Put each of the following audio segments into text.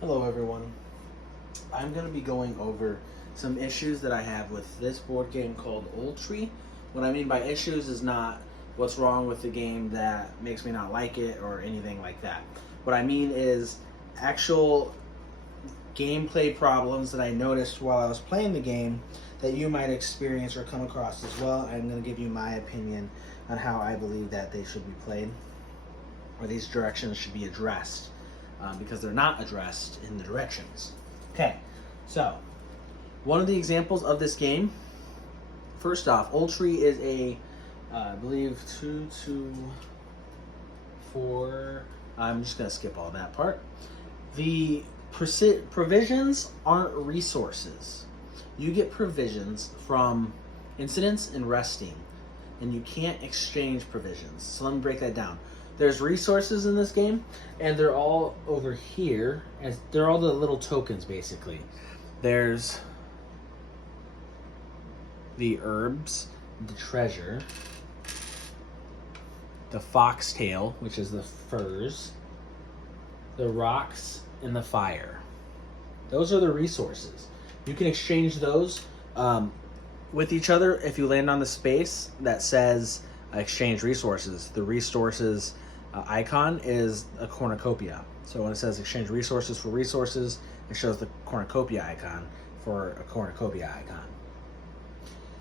Hello everyone. I'm going to be going over some issues that I have with this board game called Oltree. What I mean by issues is not what's wrong with the game that makes me not like it or anything like that. What I mean is actual gameplay problems that I noticed while I was playing the game that you might experience or come across as well. I'm going to give you my opinion on how I believe that they should be played, or these directions should be addressed, because they're not addressed in the directions. Okay, so one of the examples of this game, first off, Oltree is I believe 2-2-4. I'm just going to skip all that part. The provisions aren't resources. You get provisions from incidents and resting, and you can't exchange provisions. So let me break that down. There's resources in this game, and they're all over here, and they're all the little tokens, basically. There's the herbs, the treasure, the foxtail, which is the furs, the rocks, and the fire. Those are the resources. You can exchange those with each other if you land on the space that says exchange resources. The resources icon is a cornucopia. So when it says exchange resources for resources, it shows the cornucopia icon for a cornucopia icon.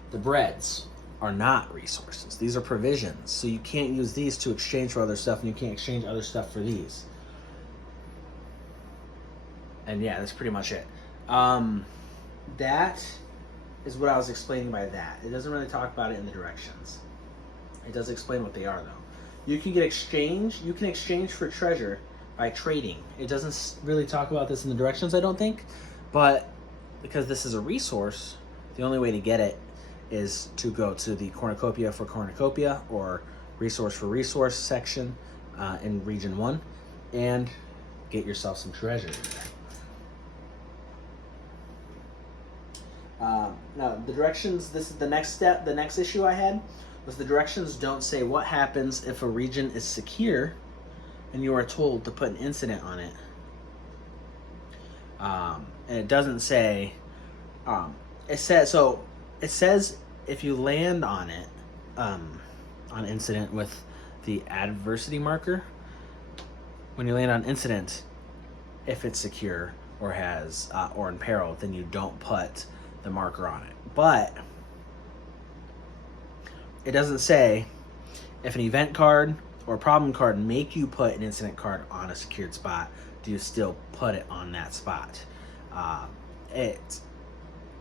The breads are not resources. These are provisions. So you can't use these to exchange for other stuff, and you can't exchange other stuff for these. And yeah, that's pretty much it. That is what I was explaining by that. It doesn't really talk about it in the directions. It does explain what they are, though. You can exchange for treasure by trading. It doesn't really talk about this in the directions, I don't think. But because this is a resource, the only way to get it is to go to the cornucopia for cornucopia or resource for resource section in region 1 and get yourself some treasure. Now, the directions, this is the next step. The next issue I had was the directions don't say what happens if a region is secure and you are told to put an incident on it. And it doesn't say, it says if you land on it, on incident with the adversity marker, when you land on incident, if it's secure or has, or in peril, then you don't put the marker on it. But it doesn't say if an event card or a problem card make you put an incident card on a secured spot, do you still put it on that spot? It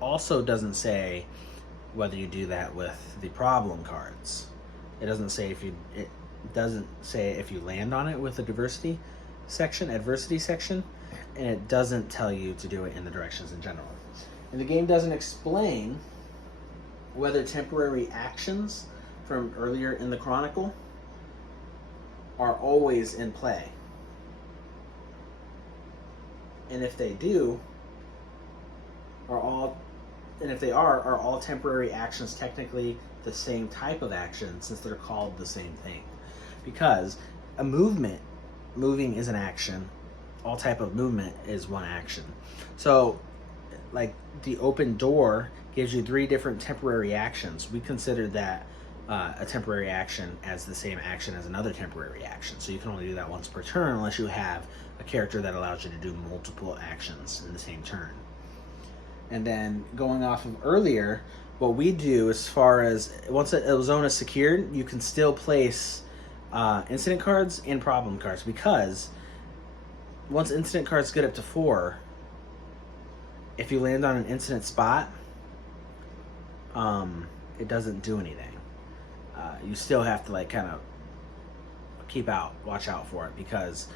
also doesn't say whether you do that with the problem cards. It doesn't say if you land on it with the adversity section, and it doesn't tell you to do it in the directions in general. And the game doesn't explain whether temporary actions from earlier in the chronicle are always in play. And if they do, are all temporary actions technically the same type of action, since they're called the same thing? Because moving is an action. All type of movement is one action. So, like, the open door gives you 3 different temporary actions. We consider that a temporary action as the same action as another temporary action. So you can only do that once per turn unless you have a character that allows you to do multiple actions in the same turn. And then going off of earlier, what we do as far as once a zone is secured, you can still place incident cards and problem cards, because once incident cards get up to 4, if you land on an incident spot, it doesn't do anything. You still have to kind of watch out for it, because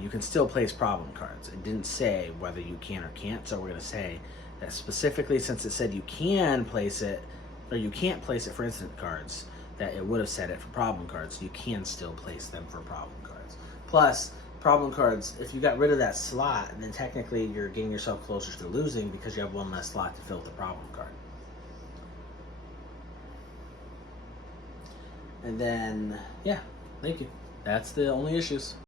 you can still place problem cards. It didn't say whether you can or can't, so we're going to say that specifically, since it said you can place it, or you can't place it for incident cards, that it would have said it for problem cards. You can still place them for problem cards. Plus, problem cards, if you got rid of that slot, then technically you're getting yourself closer to losing, because you have one less slot to fill with the problem card. And then, yeah, thank you. That's the only issues.